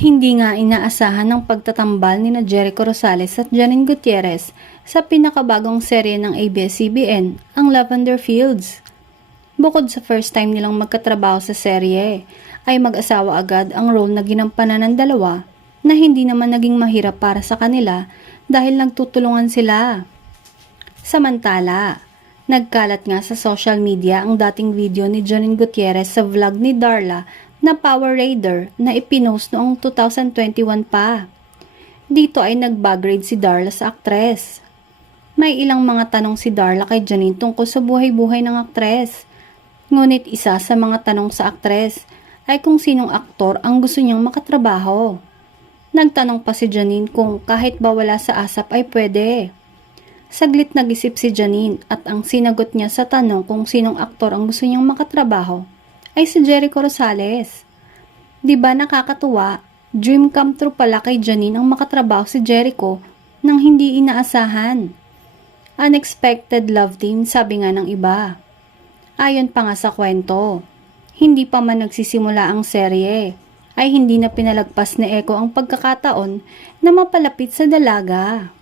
Hindi nga inaasahan ng pagtatambal nina Jericho Rosales at Janine Gutierrez sa pinakabagong serye ng ABS-CBN, ang Lavender Fields. Bukod sa first time nilang magkatrabaho sa serye, ay mag-asawa agad ang role na ginampanan ng dalawa na hindi naman naging mahirap para sa kanila dahil nagtutulungan sila. Samantala, nagkalat nga sa social media ang dating video ni Janine Gutierrez sa vlog ni Darla na Power Raider na ipinost noong 2021 pa. Dito ay nag-bagrade si Darla sa aktres. May ilang mga tanong si Darla kay Janine tungkol sa buhay-buhay ng aktres. Ngunit isa sa mga tanong sa aktres ay kung sinong aktor ang gusto niyang makatrabaho. Nagtanong pa si Janine kung kahit ba wala sa ASAP ay pwede. Saglit nag-isip si Janine at ang sinagot niya sa tanong kung sinong aktor ang gusto niyang makatrabaho ay si Jericho Rosales. Diba nakakatuwa? Dream come true pala kay Janine ang makatrabaho si Jericho nang hindi inaasahan. Unexpected love team, sabi nga ng iba. Ayon pa nga sa kwento, hindi pa man nagsisimula ang serye, ay hindi na pinalagpas ni Echo ang pagkakataon na mapalapit sa dalaga.